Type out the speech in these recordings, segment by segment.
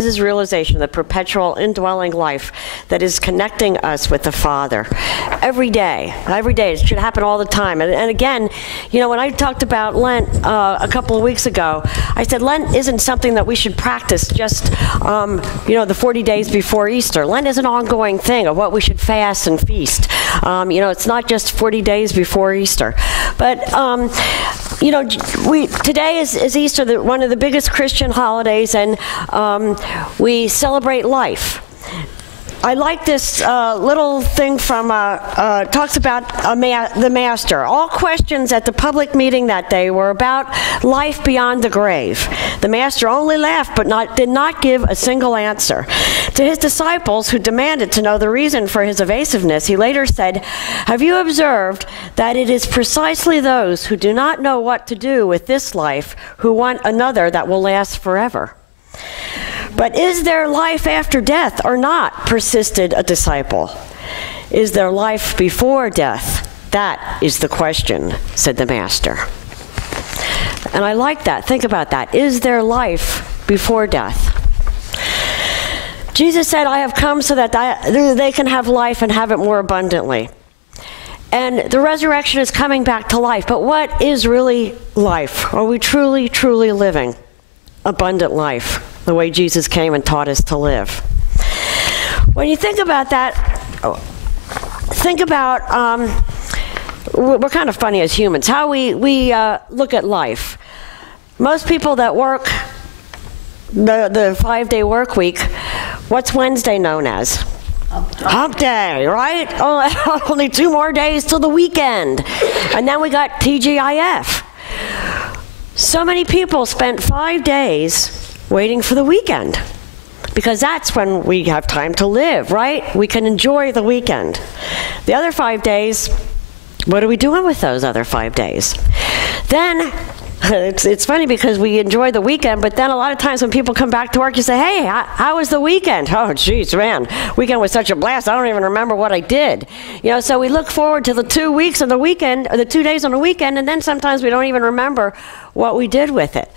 Jesus' realization, the perpetual indwelling life that is connecting us with the Father every day. Every day. It should happen all the time. And again, you know, when I talked about Lent a couple of weeks ago, I said Lent isn't something that we should practice just, you know, the 40 days before Easter. Lent is an ongoing thing of what we should fast and feast. You know, it's not just 40 days before Easter. But, you know, today is Easter, one of the biggest Christian holidays, and we celebrate life. I like this little thing from, talks about the Master. All questions at the public meeting that day were about life beyond the grave. The Master only laughed, but did not give a single answer. To his disciples, who demanded to know the reason for his evasiveness, he later said, "Have you observed that it is precisely those who do not know what to do with this life who want another that will last forever?" "But is there life after death or not?" persisted a disciple. "Is there life before death? That is the question," said the Master. And I like that. Think about that. Is there life before death? Jesus said, "I have come so that they can have life and have it more abundantly." And the resurrection is coming back to life. But what is really life? Are we truly, truly living abundant life, the way Jesus came and taught us to live? When you think about that, think about, we're kind of funny as humans, how we look at life. Most people that work the 5-day work week, what's Wednesday known as? Hump day, right? Oh, only 2 more days till the weekend. And then we got TGIF. So many people spent 5 days waiting for the weekend, because that's when we have time to live, right? We can enjoy the weekend. The other 5 days, what are we doing with those other 5 days? Then, it's funny because we enjoy the weekend, but then a lot of times when people come back to work, you say, "Hey, how was the weekend?" "Oh, geez, man, weekend was such a blast, I don't even remember what I did." You know, so we look forward to the 2 weeks of the weekend, or the 2 days on the weekend, and then sometimes we don't even remember what we did with it.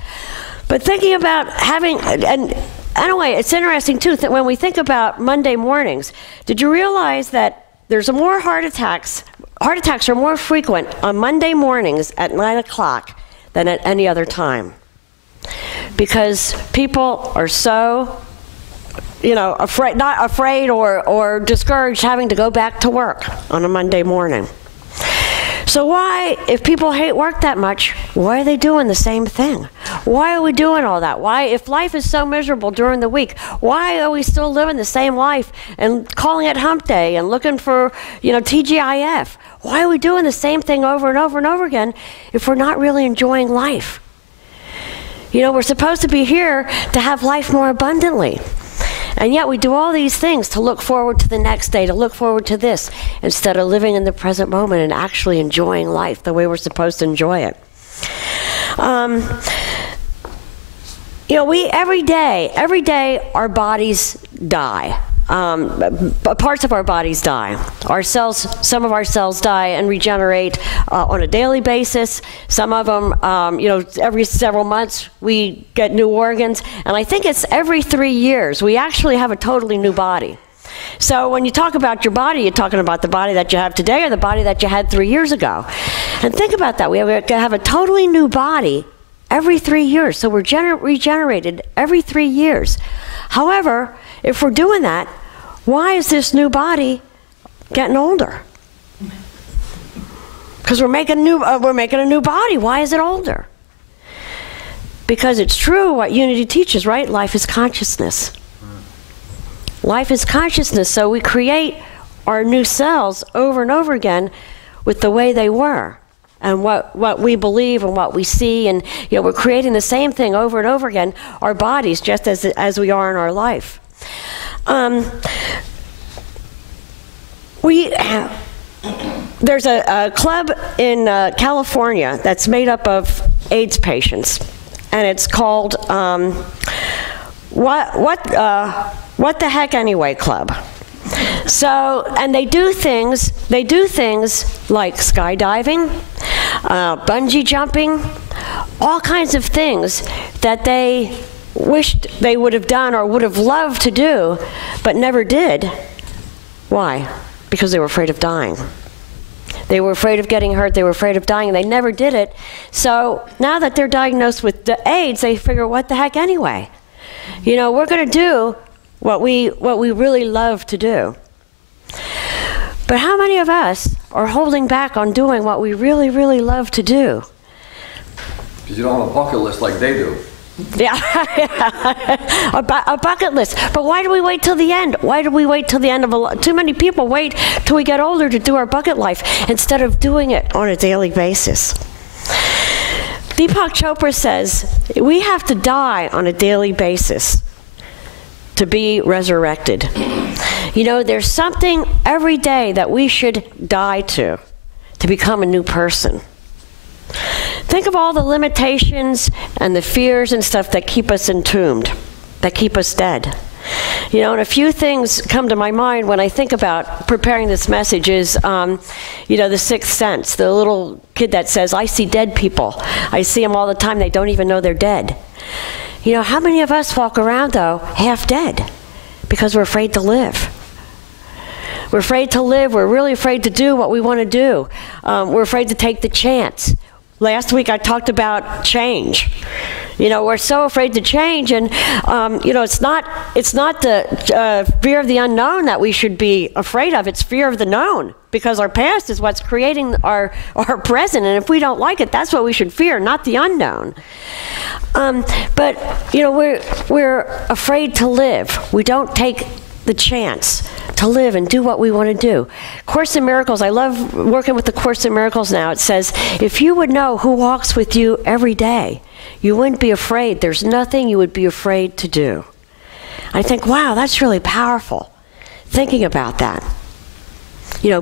But thinking about having, and anyway, it's interesting too, that when we think about Monday mornings, did you realize that there's more heart attacks are more frequent on Monday mornings at 9 o'clock than at any other time? Because people are so, you know, not afraid or discouraged having to go back to work on a Monday morning. So why, if people hate work that much, why are they doing the same thing? Why are we doing all that? Why, if life is so miserable during the week, why are we still living the same life and calling it hump day and looking for, you know, TGIF? Why are we doing the same thing over and over and over again if we're not really enjoying life? You know, we're supposed to be here to have life more abundantly. And yet we do all these things to look forward to the next day, to look forward to this, instead of living in the present moment and actually enjoying life the way we're supposed to enjoy it. You know, every day our bodies die. Parts of our bodies die. Our cells, some of our cells die and regenerate on a daily basis. Some of them, you know, every several months we get new organs. And I think it's every 3 years we actually have a totally new body. So when you talk about your body, you're talking about the body that you have today or the body that you had 3 years ago. And think about that. We have a totally new body every 3 years. So we're regenerated every 3 years. However, if we're doing that, why is this new body getting older? Because we're making a new body. Why is it older? Because it's true what Unity teaches, right? Life is consciousness. Life is consciousness, so we create our new cells over and over again with the way they were and what we believe and what we see, and you know, we're creating the same thing over and over again, our bodies, just as we are in our life. There's a club in California that's made up of AIDS patients, and it's called What the Heck Anyway Club. So, and they do things like skydiving, bungee jumping, all kinds of things that they wished they would have done or would have loved to do, but never did. Why? Because they were afraid of dying. They were afraid of getting hurt. They were afraid of dying, and they never did it. So now that they're diagnosed with AIDS, they figure, what the heck anyway? You know, we're going to do what we really love to do. But how many of us are holding back on doing what we really, really love to do? Because you don't have a bucket list like they do. Yeah, a bucket list. But why do we wait till the end? Why do we wait till the end of a too many people wait till we get older to do our bucket life instead of doing it on a daily basis. Deepak Chopra says we have to die on a daily basis to be resurrected. You know, there's something every day that we should die to become a new person. Think of all the limitations and the fears and stuff that keep us entombed, that keep us dead. You know, and a few things come to my mind when I think about preparing this message is, you know, the sixth sense, the little kid that says, I see dead people. I see them all the time. They don't even know they're dead. You know, how many of us walk around, though, half dead because we're afraid to live? We're afraid to live. We're really afraid to do what we want to do. We're afraid to take the chance. Last week I talked about change. You know, we're so afraid to change, and you know, it's not the fear of the unknown that we should be afraid of. It's fear of the known, because our past is what's creating our present, and if we don't like it, that's what we should fear, not the unknown. But you know, we're afraid to live. We don't take the chance to live and do what we want to do. Course in Miracles, I love working with the Course in Miracles now. It says, if you would know who walks with you every day, you wouldn't be afraid. There's nothing you would be afraid to do. I think, wow, that's really powerful, thinking about that. You know,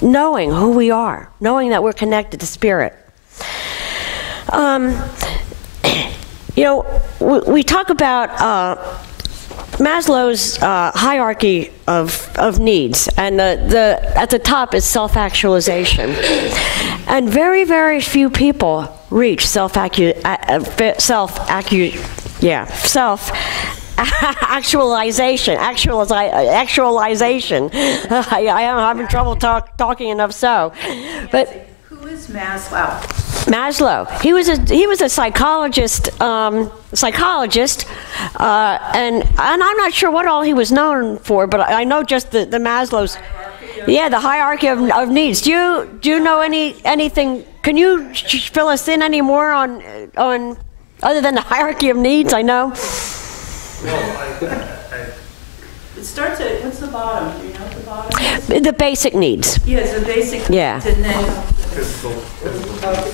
knowing who we are, knowing that we're connected to Spirit. You know, we talk about Maslow's hierarchy of needs, and at the top is self-actualization. And very, very few people reach self-actualization. I'm having trouble talking enough so. But who is Maslow? Maslow. He was a psychologist. And I'm not sure what all he was known for, but I know just the Maslow's. Yeah, the hierarchy of needs. Do you know anything? Can you fill us in any more on other than the hierarchy of needs? I know. Well, it starts at, what's the bottom? Do you know what the bottom is? The basic needs. Yes, the basic yeah. needs, and then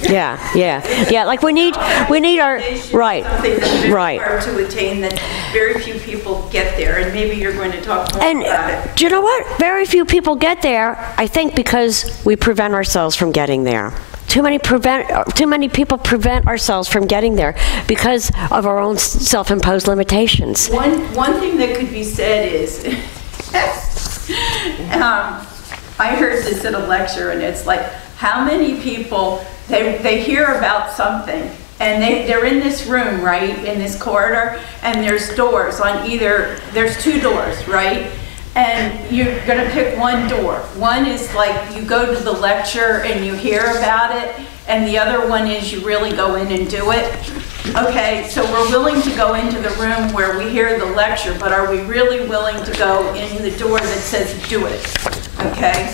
yeah. Like we need our right, something that's very right. hard to attain, that very few people get there, and maybe you're going to talk more about it. Do you know what? Very few people get there, I think, because we prevent ourselves from getting there. Too many people prevent ourselves from getting there because of our own self-imposed limitations. One thing that could be said is, I heard this at a lecture, and it's like, how many people, they hear about something, and they're in this room, right, in this corridor, and there's doors on either, there's two doors, right? And you're going to pick one door. One is like you go to the lecture and you hear about it, and the other one is you really go in and do it. Okay, so we're willing to go into the room where we hear the lecture, but are we really willing to go in the door that says do it? Okay?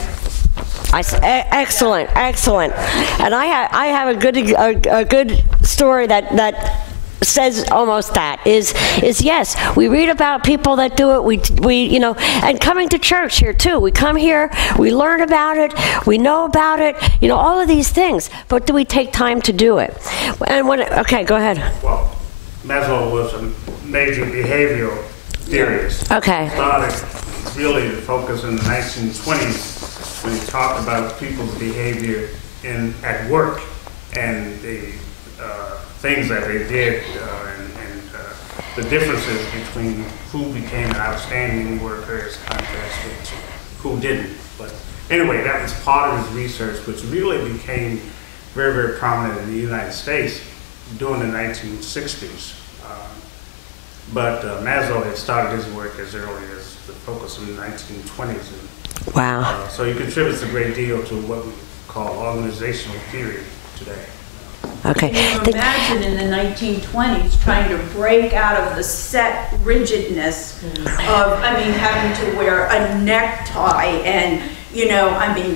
Excellent. And I have a good story that says almost that is yes, we read about people that do it, we you know, and coming to church here too, we come here, we learn about it, we know about it, you know, all of these things, but do we take time to do it? And okay, go ahead. Well, Maslow was a major behavioral theorist. Okay. Started really to focus in the 1920s when he talked about people's behavior at work and the things that they did and the differences between who became an outstanding worker as contrast with who didn't. But anyway, that was part of his research, which really became very, very prominent in the United States during the 1960s. but Maslow had started his work as early as the focus in the 1920s. And, Wow. so he contributes a great deal to what we call organizational theory today. Okay. Can you imagine in the 1920s trying to break out of the set rigidness of, having to wear a necktie and,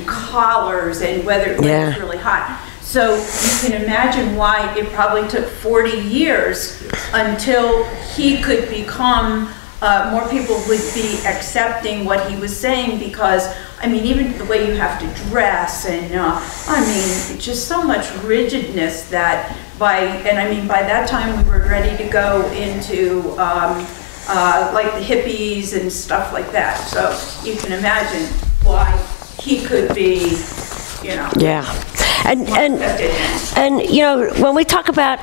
collars and whether it was really hot. So you can imagine why it probably took 40 years until he could become, more people would be accepting what he was saying, because even the way you have to dress and, it's just so much rigidness that by that time we were ready to go into like the hippies and stuff like that. So you can imagine why he could be, Yeah. And when we talk about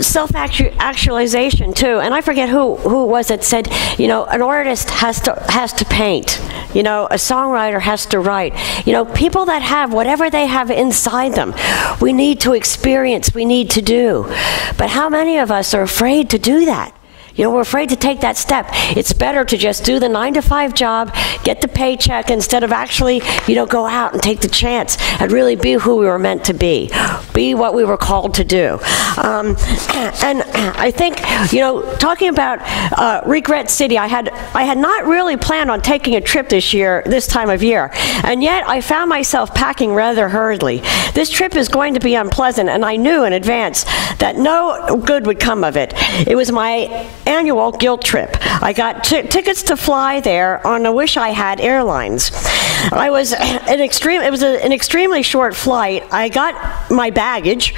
self-actualization too, and I forget who it was that said, an artist has to paint, a songwriter has to write. People that have whatever they have inside them, we need to experience, we need to do. But how many of us are afraid to do that? We're afraid to take that step. It's better to just do the 9-to-5 job, get the paycheck, instead of actually, go out and take the chance and really be who we were meant to be what we were called to do. And I think, talking about Regret City, I had not really planned on taking a trip this time of year, and yet I found myself packing rather hurriedly. This trip is going to be unpleasant, and I knew in advance that no good would come of it. It was my annual guilt trip. I got tickets to fly there on a Wish I Had Airlines. It was an extremely short flight. I got my baggage,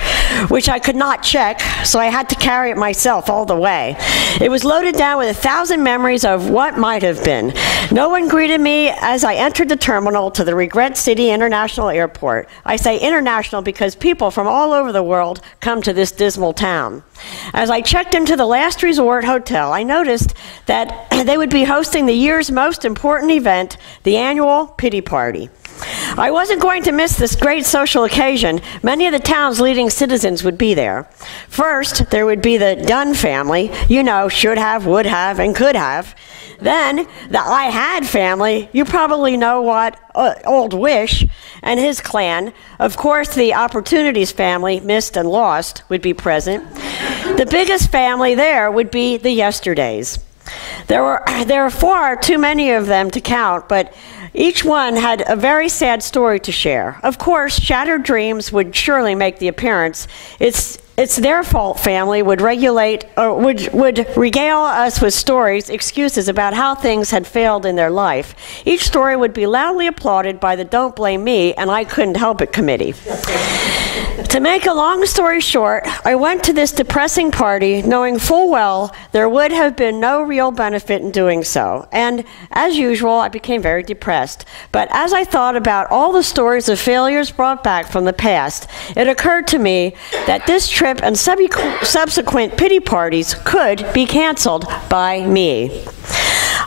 which I could not check, so I had to carry it myself all the way. It was loaded down with 1,000 memories of what might have been. No one greeted me as I entered the terminal to the Regret City International Airport. I say international because people from all over the world come to this dismal town. As I checked into the Last Resort Hotel, I noticed that they would be hosting the year's most important event, the annual Pity Party. I wasn't going to miss this great social occasion. Many of the town's leading citizens would be there. First, there would be the Dunn family, should have, would have, and could have. Then, the I Had family, you probably know what, Old Wish and his clan. Of course, the Opportunities family, missed and lost, would be present. The biggest family there would be the Yesterdays. There are far too many of them to count, but each one had a very sad story to share. Of course, Shattered Dreams would surely make the appearance. It's their fault family would regale us with stories, excuses about how things had failed in their life. Each story would be loudly applauded by the Don't Blame Me and I Couldn't Help It committee. To make a long story short, I went to this depressing party knowing full well there would have been no real benefit in doing so. And as usual, I became very depressed. But as I thought about all the stories of failures brought back from the past, it occurred to me that this trip and subsequent pity parties could be canceled by me.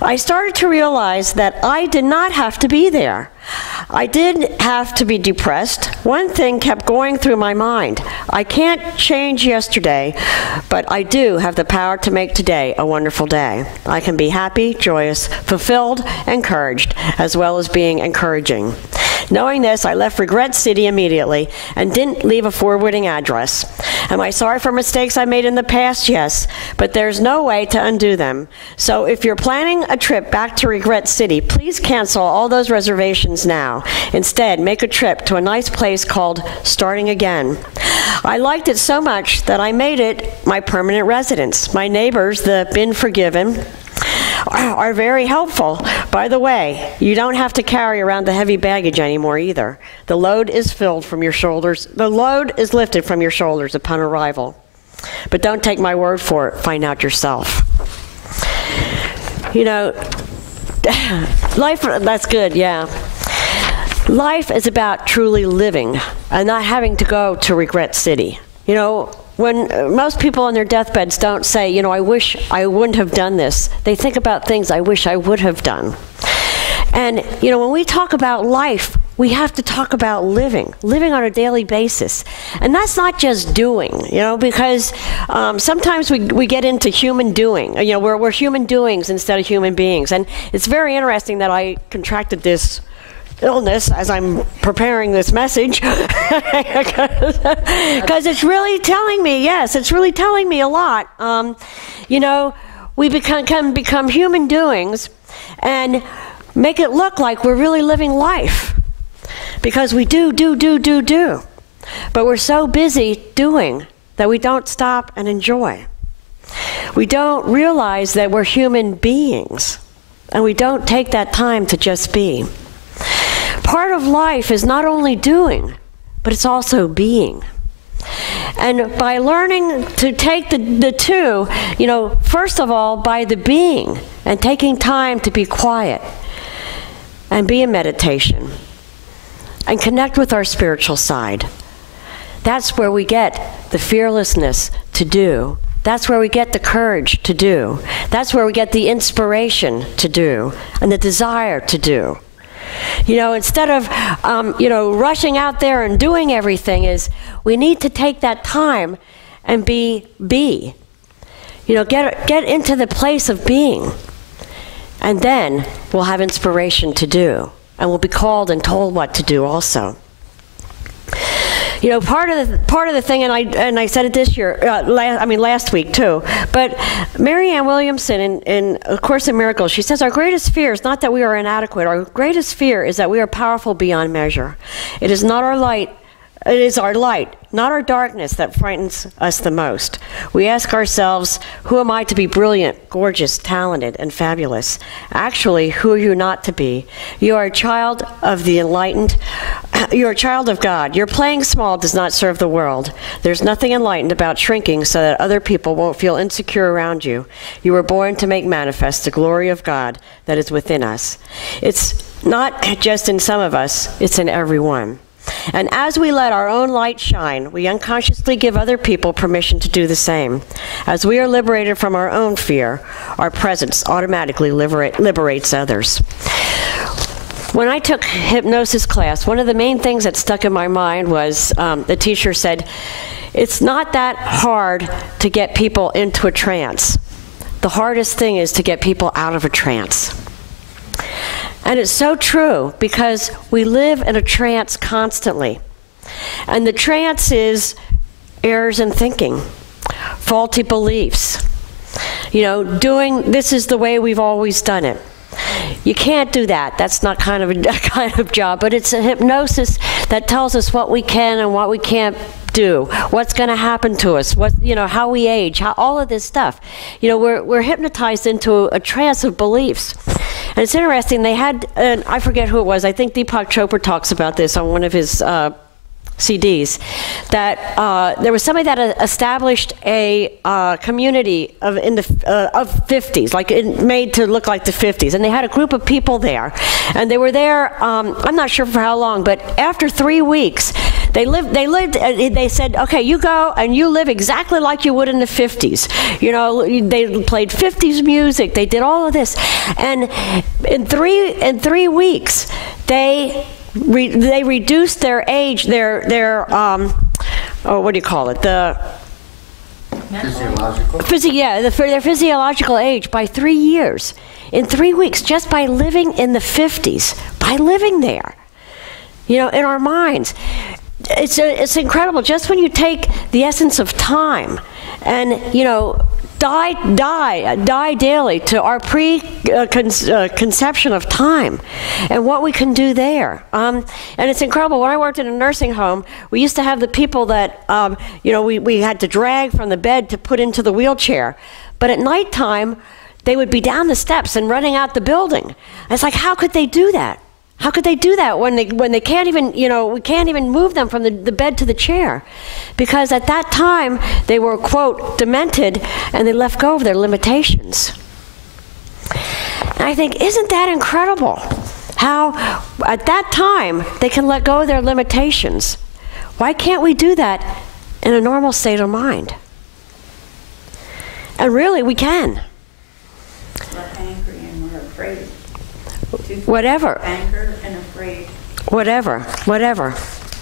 I started to realize that I did not have to be there. I did have to be depressed. One thing kept going through my mind. I can't change yesterday, but I do have the power to make today a wonderful day. I can be happy, joyous, fulfilled, encouraged, as well as being encouraging. Knowing this, I left Regret City immediately and didn't leave a forwarding address. Am I sorry for mistakes I made in the past? Yes, but there's no way to undo them. So if you're planning a trip back to Regret City, please cancel all those reservations now. Instead, make a trip to a nice place called Starting Again. I liked it so much that I made it my permanent residence. My neighbors, the Been Forgiven, are very helpful. By the way, you don't have to carry around the heavy baggage anymore either. The load is filled from your shoulders. The load is lifted from your shoulders upon arrival. But don't take my word for it. Find out yourself. Life, that's good, yeah. Life is about truly living and not having to go to Regret City. When most people on their deathbeds don't say, I wish I wouldn't have done this. They think about things I wish I would have done. And, when we talk about life, we have to talk about living on a daily basis. And that's not just doing, because sometimes we get into human doing. We're human doings instead of human beings. And it's very interesting that I contracted this illness as I'm preparing this message, because it's really telling me, it's really telling me a lot. We can become human doings and make it look like we're really living life. Because we do. But we're so busy doing that we don't stop and enjoy. We don't realize that we're human beings, and we don't take that time to just be. Part of life is not only doing, but it's also being. And by learning to take the two, first of all, by the being and taking time to be quiet and be in meditation and connect with our spiritual side. That's where we get the fearlessness to do. That's where we get the courage to do. That's where we get the inspiration to do and the desire to do. Instead of, rushing out there and doing everything, we need to take that time and be. Get into the place of being. And then we'll have inspiration to do. And we'll be called and told what to do also. Part of the thing, and I said it this year, last week too, but Marianne Williamson in A Course in Miracles, she says, our greatest fear is not that we are inadequate. Our greatest fear is that we are powerful beyond measure. It is our light, not our darkness, that frightens us the most. We ask ourselves, who am I to be brilliant, gorgeous, talented, and fabulous? Actually, who are you not to be? You are a child of the enlightened. You are a child of God. Your playing small does not serve the world. There's nothing enlightened about shrinking so that other people won't feel insecure around you. You were born to make manifest the glory of God that is within us. It's not just in some of us, it's in everyone. And as we let our own light shine, we unconsciously give other people permission to do the same. As we are liberated from our own fear, our presence automatically liberates others. When I took hypnosis class, one of the main things that stuck in my mind was the teacher said, it's not that hard to get people into a trance. The hardest thing is to get people out of a trance. And it's so true, because we live in a trance constantly. And the trance is errors in thinking, faulty beliefs, doing this is the way we've always done it. You can't do that. That's not kind of a kind of job, but it's a hypnosis that tells us what we can and what we can't do, what's going to happen to us, how we age, all of this stuff. We're hypnotized into a trance of beliefs. And it's interesting, they had, I forget who it was, I think Deepak Chopra talks about this on one of his CDs, that there was somebody that established a community of 50s, like it made to look like the 50s, and they had a group of people there, and they were there. I'm not sure for how long, but after 3 weeks, they said, okay, you go and you live exactly like you would in the 50s. They played 50s music, they did all of this, and in three weeks, they reduced their age, their what do you call it? Their physiological age by 3 years. In 3 weeks, just by living in the 50s, by living there, in our minds. It's incredible. Just when you take the essence of time and, die daily to our conception of time and what we can do there. And it's incredible. When I worked in a nursing home, we used to have the people that, we had to drag from the bed to put into the wheelchair. But at nighttime, they would be down the steps and running out the building. And it's like, how could they do that? How could they do that when they can't even, we can't even move them from the bed to the chair? Because at that time, they were, quote, demented, and they let go of their limitations. And I think, isn't that incredible? How, at that time, they can let go of their limitations. Why can't we do that in a normal state of mind? And really, we can. We're angry and we're afraid. Whatever. Angered and afraid. whatever.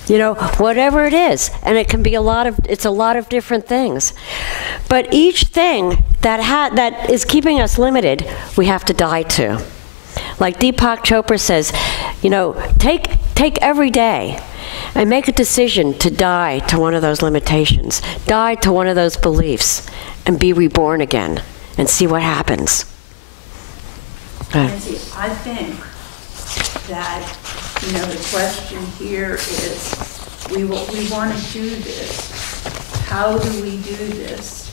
You know, whatever it is. And it can be it's a lot of different things. But each thing that is keeping us limited, we have to die to. Like Deepak Chopra says, you know, take every day and make a decision to die to one of those limitations, die to one of those beliefs, and be reborn again, and see what happens. Nancy, I think that, you know, the question here is, we want to do this. How do we do this?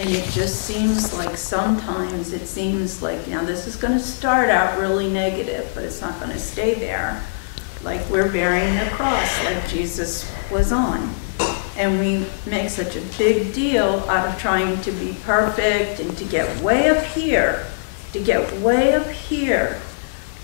And it just seems like sometimes it seems like, now this is going to start out really negative, but it's not going to stay there. Like we're bearing the cross like Jesus was on. And we make such a big deal out of trying to be perfect and to get way up here,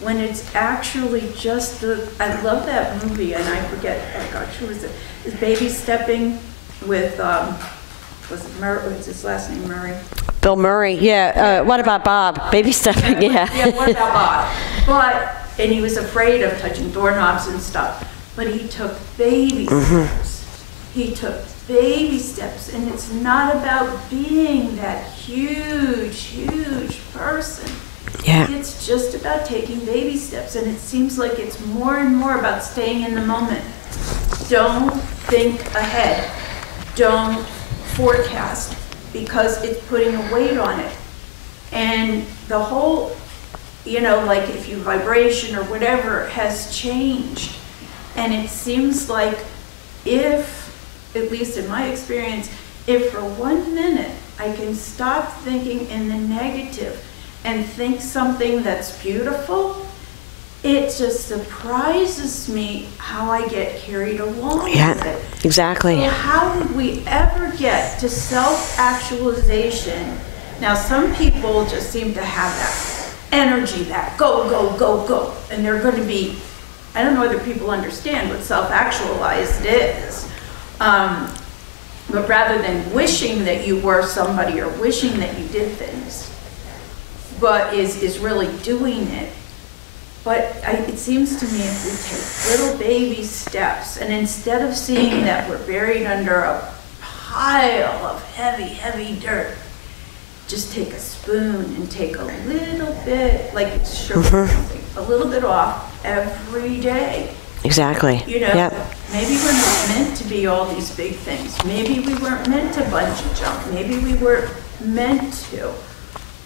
when it's actually just I love that movie, and I forget, oh gosh, who was it? Is Baby Stepping with, was it Murray, what's his last name, Murray? Bill Murray, yeah. What about Bob? Baby Stepping, yeah. Yeah, what about Bob? And he was afraid of touching doorknobs and stuff, but he took baby steps. He took baby steps, and it's not about being that huge person. Yeah. It's just about taking baby steps, and it seems like it's more and more about staying in the moment. Don't think ahead. Don't forecast, because it's putting a weight on it. And the whole, you know, like if your vibration or whatever has changed, and it seems like if, at least in my experience, if for 1 minute I can stop thinking in the negative and think something that's beautiful, it just surprises me how I get carried along with it. Exactly. So how did we ever get to self-actualization? Now, some people just seem to have that energy, that go, and they're going to be, I don't know whether people understand what self-actualized is, but rather than wishing that you were somebody or wishing that you did things, but is really doing it. But it seems to me if we take little baby steps, and instead of seeing that we're buried under a pile of heavy dirt, just take a spoon and take a little bit, like it's sugar, a little bit off every day. Exactly. You know, maybe we're not meant to be all these big things. Maybe we weren't meant to bungee jump. Maybe we weren't meant to.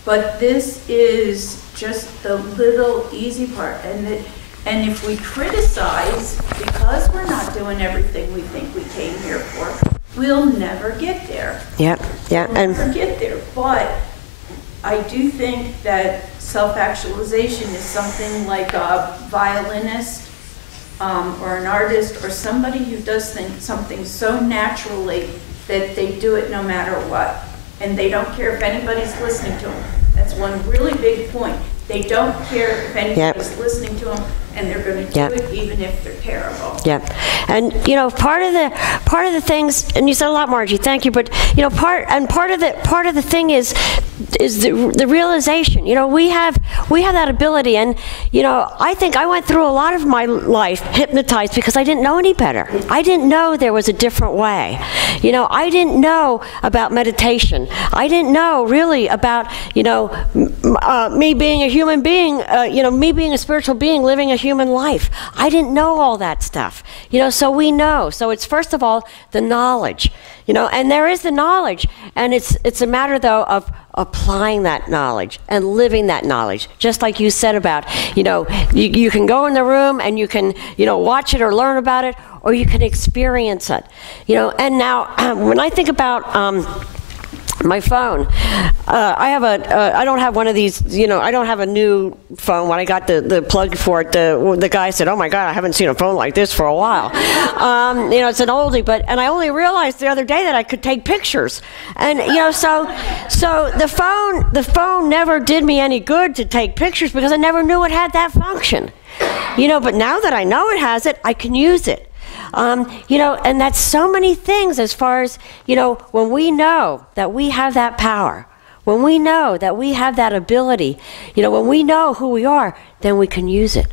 But this is just the little easy part. And if we criticize because we're not doing everything we think we came here for, we'll never get there. We'll never get there. But I do think that self-actualization is something like a violinist or an artist or somebody who does something so naturally that they do it no matter what. And they don't care if anybody's listening to them. That's one really big point. They don't care if anybody's listening to them, and they're going to do it even if they're terrible. And you know, part of the things, and you said a lot, Margie. Thank you. But you know, part of the thing is the realization. You know, we have that ability, and you know, I think I went through a lot of my life hypnotized because I didn't know any better. I didn't know there was a different way. You know, I didn't know about meditation. I didn't know really about, you know, me being a human being. You know, me being a spiritual being living a human life. I didn't know all that stuff. You know, so we know. So it's first of all the knowledge. You know, and there is the knowledge, and it's a matter though of applying that knowledge and living that knowledge. Just like you said about, you know, you can go in the room and you can, you know, watch it or learn about it, or you can experience it. You know, and now when I think about my phone, I don't have one of these, you know, I don't have a new phone. When I got the plug for it, the guy said, "Oh my God, I haven't seen a phone like this for a while." You know, it's an oldie, and I only realized the other day that I could take pictures. And, you know, so the phone never did me any good to take pictures because I never knew it had that function. You know, but now that I know it has it, I can use it. You know, and that's so many things as far as, you know, when we know that we have that power, When we know that we have that ability, when we know who we are, then we can use it.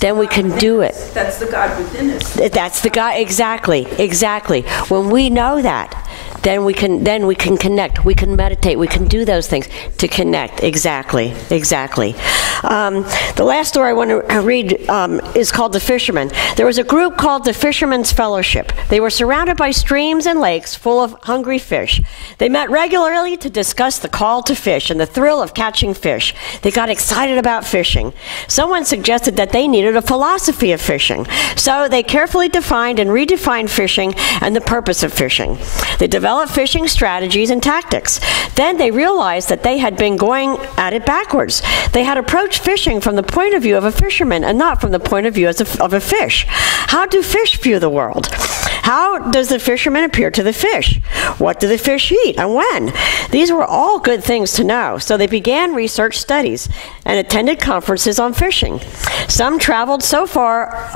Then we can do it. That's the God within us. That's the God, exactly. When we know that, then we can connect, we can meditate, we can do those things to connect. Exactly. The last story I want to read is called The Fisherman. There was a group called the Fishermen's Fellowship. They were surrounded by streams and lakes full of hungry fish. They met regularly to discuss the call to fish and the thrill of catching fish. They got excited about fishing. Someone suggested that they needed a philosophy of fishing. So they carefully defined and redefined fishing and the purpose of fishing. They developed fishing strategies and tactics. Then they realized that they had been going at it backwards. They had approached fishing from the point of view of a fisherman and not from the point of view of a fish. How do fish view the world? How does the fisherman appear to the fish? What do the fish eat and when? These were all good things to know. So they began research studies and attended conferences on fishing. Some traveled so far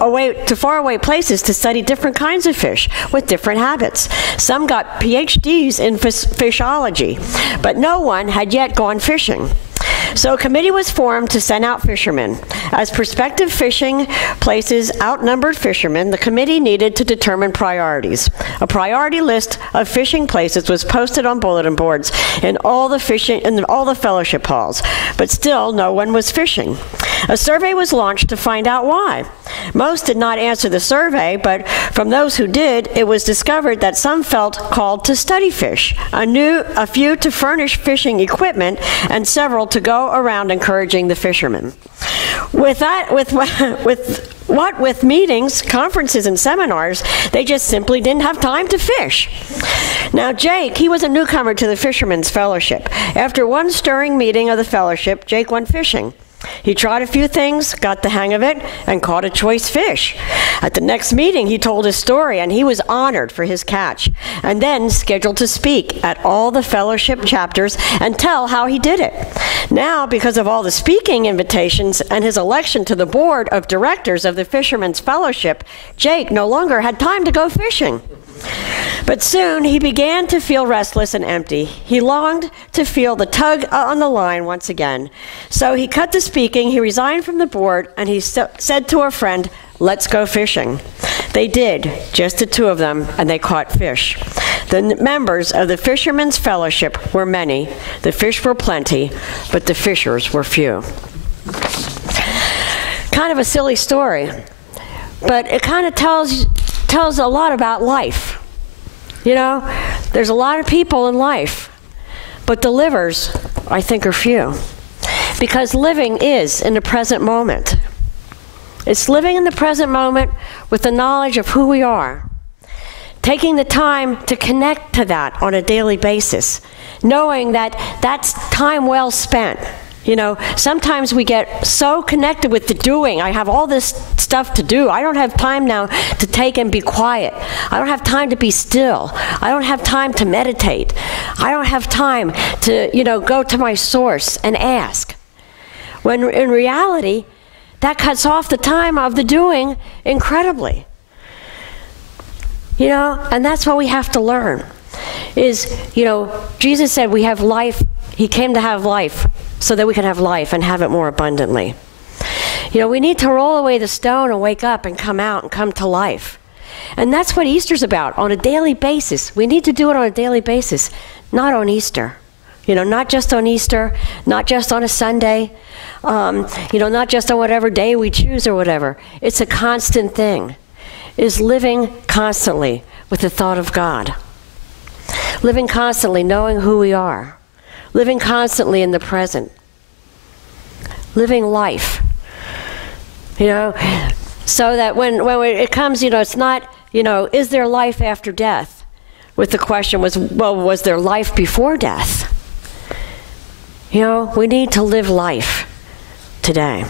away to faraway places to study different kinds of fish with different habits. Some got PhDs in fishology, but no one had yet gone fishing. So a committee was formed to send out fishermen. As prospective fishing places outnumbered fishermen, the committee needed to determine priorities. A priority list of fishing places was posted on bulletin boards in all the fellowship halls, but still no one was fishing. A survey was launched to find out why. Most did not answer the survey, but from those who did, it was discovered that some felt called to study fish, a few to furnish fishing equipment, and several to go around encouraging the fishermen. With meetings, conferences, and seminars, they just simply didn't have time to fish. Now Jake, he was a newcomer to the Fishermen's Fellowship. After one stirring meeting of the fellowship, Jake went fishing. He tried a few things, got the hang of it, and caught a choice fish. At the next meeting, he told his story, and he was honored for his catch, and then scheduled to speak at all the fellowship chapters and tell how he did it. Now, because of all the speaking invitations and his election to the board of directors of the Fishermen's Fellowship, Jake no longer had time to go fishing. But soon he began to feel restless and empty. He longed to feel the tug on the line once again. So he cut to speaking, he resigned from the board, and he said to a friend, "Let's go fishing." They did, just the two of them, and they caught fish. The members of the Fishermen's Fellowship were many, the fish were plenty, but the fishers were few. Kind of a silly story, but it kind of tells a lot about life. There's a lot of people in life, but the livers, I think, are few. Because living is in the present moment. It's living in the present moment with the knowledge of who we are. Taking the time to connect to that on a daily basis. Knowing that that's time well spent. Sometimes we get so connected with the doing. I have all this stuff to do. I don't have time now to take and be quiet. I don't have time to be still. I don't have time to meditate. I don't have time to, go to my source and ask. When in reality, that cuts off the time of the doing incredibly. And that's what we have to learn. Jesus said we have life. He came to have life so that we can have life and have it more abundantly. We need to roll away the stone and wake up and come out and come to life. And that's what Easter's about, on a daily basis. We need to do it on a daily basis, not on Easter. Not just on Easter, not just on a Sunday, not just on whatever day we choose or whatever. It's a constant thing. Is living constantly with the thought of God. Living constantly knowing who we are. Living constantly in the present. Living life. So that when it comes, it's not, is there life after death? With the question was there life before death? We need to live life today.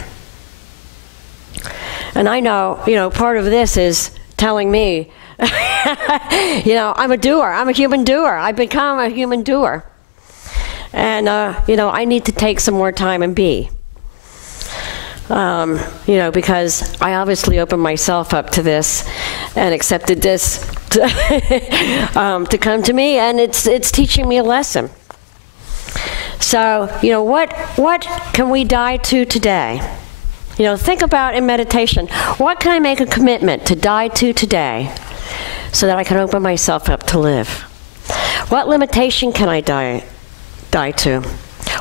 And I know, part of this is telling me, I'm a doer. I'm a human doer. I've become a human doer. And, I need to take some more time and be. Because I obviously opened myself up to this and accepted this to come to me, and it's teaching me a lesson. So, what can we die to today? Think about in meditation, what can I make a commitment to die to today so that I can open myself up to live? What limitation can I die to?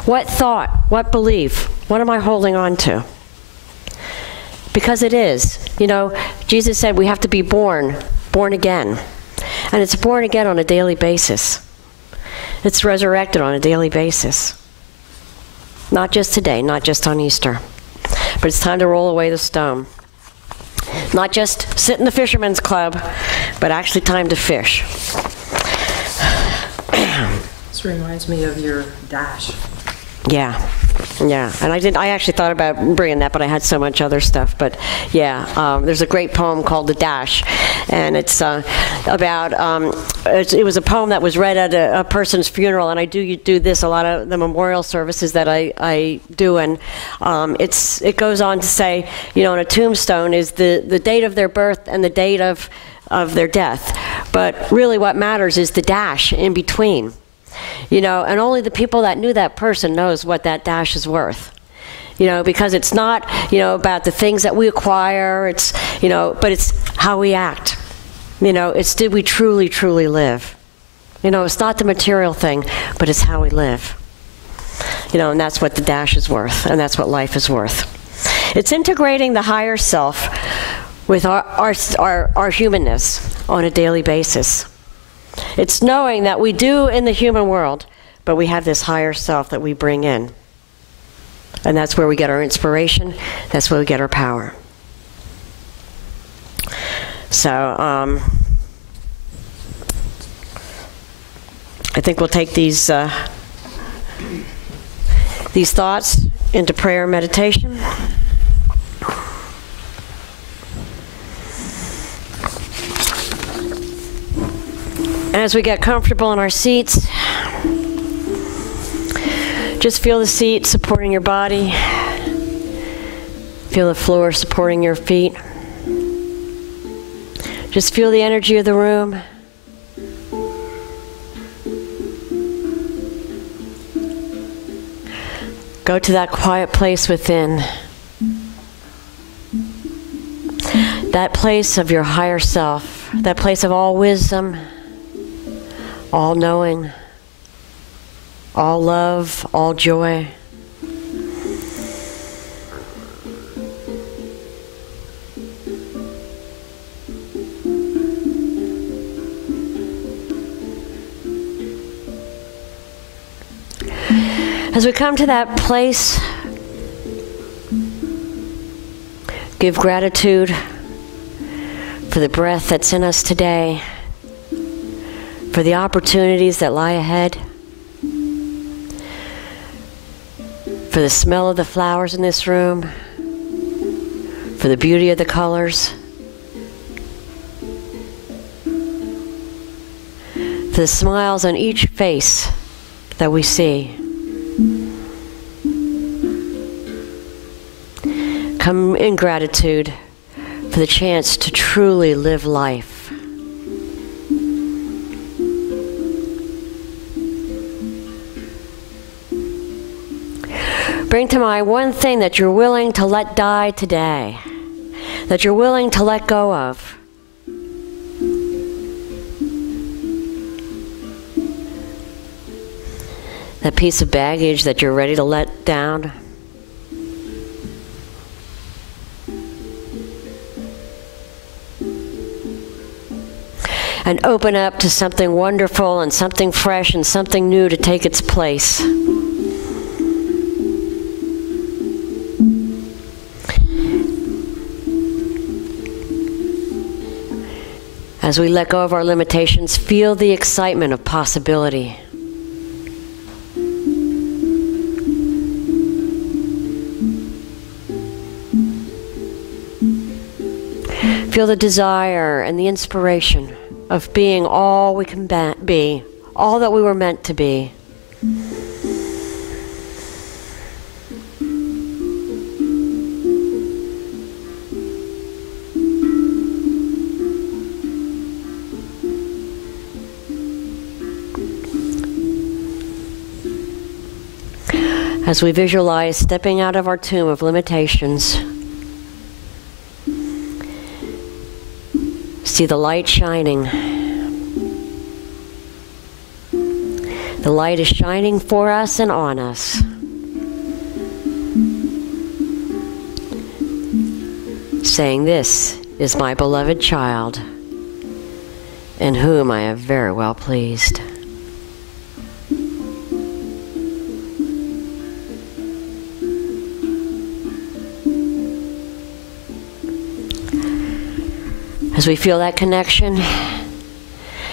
What thought, what belief, what am I holding on to? Because it is. Jesus said we have to be born again. And it's born again on a daily basis. It's resurrected on a daily basis. Not just today, not just on Easter. But it's time to roll away the stone. Not just sit in the fisherman's club, but actually time to fish. This reminds me of your dash. Yeah. And I actually thought about bringing that, but I had so much other stuff. But yeah, there's a great poem called The Dash. And it's about, it was a poem that was read at a person's funeral. And I do this, a lot of the memorial services that I do. And it goes on to say, on a tombstone is the date of their birth and the date of their death. But really what matters is the dash in between. And only the people that knew that person knows what that dash is worth. Because it's not, about the things that we acquire, but it's how we act. It's did we truly, truly live. It's not the material thing, but it's how we live. And that's what the dash is worth, and that's what life is worth. It's integrating the higher self with our humanness on a daily basis. It's knowing that we do in the human world, but we have this higher self that we bring in. And that's where we get our inspiration. That's where we get our power. So, I think we'll take these thoughts into prayer and meditation. And as we get comfortable in our seats, just feel the seat supporting your body. Feel the floor supporting your feet. Just feel the energy of the room. Go to that quiet place within. That place of your higher self. That place of all wisdom, all knowing, all love, all joy. As we come to that place, give gratitude for the breath that's in us today, for the opportunities that lie ahead, for the smell of the flowers in this room, for the beauty of the colors, for the smiles on each face that we see. Come in gratitude for the chance to truly live life. Bring to mind one thing that you're willing to let die today, that you're willing to let go of. That piece of baggage that you're ready to let down. And open up to something wonderful and something fresh and something new to take its place. As we let go of our limitations, feel the excitement of possibility. Feel the desire and the inspiration of being all we can be, all that we were meant to be. As we visualize stepping out of our tomb of limitations, see the light shining. The light is shining for us and on us. Saying, "This is my beloved child, in whom I am very well pleased." As we feel that connection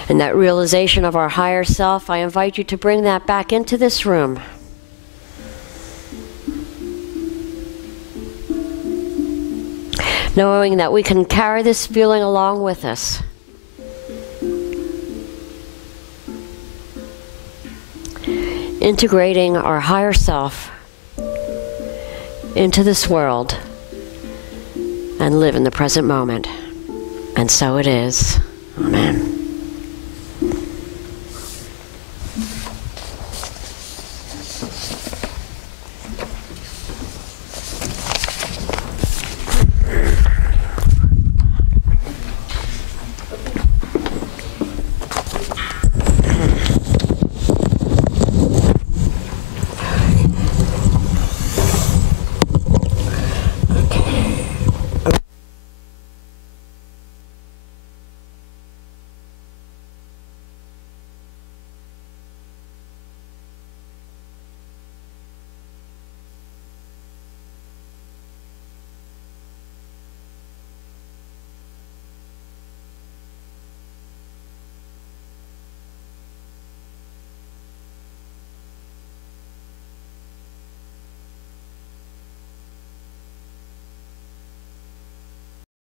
and that realization of our higher self, I invite you to bring that back into this room. Knowing that we can carry this feeling along with us. Integrating our higher self into this world and live in the present moment. And so it is. Amen.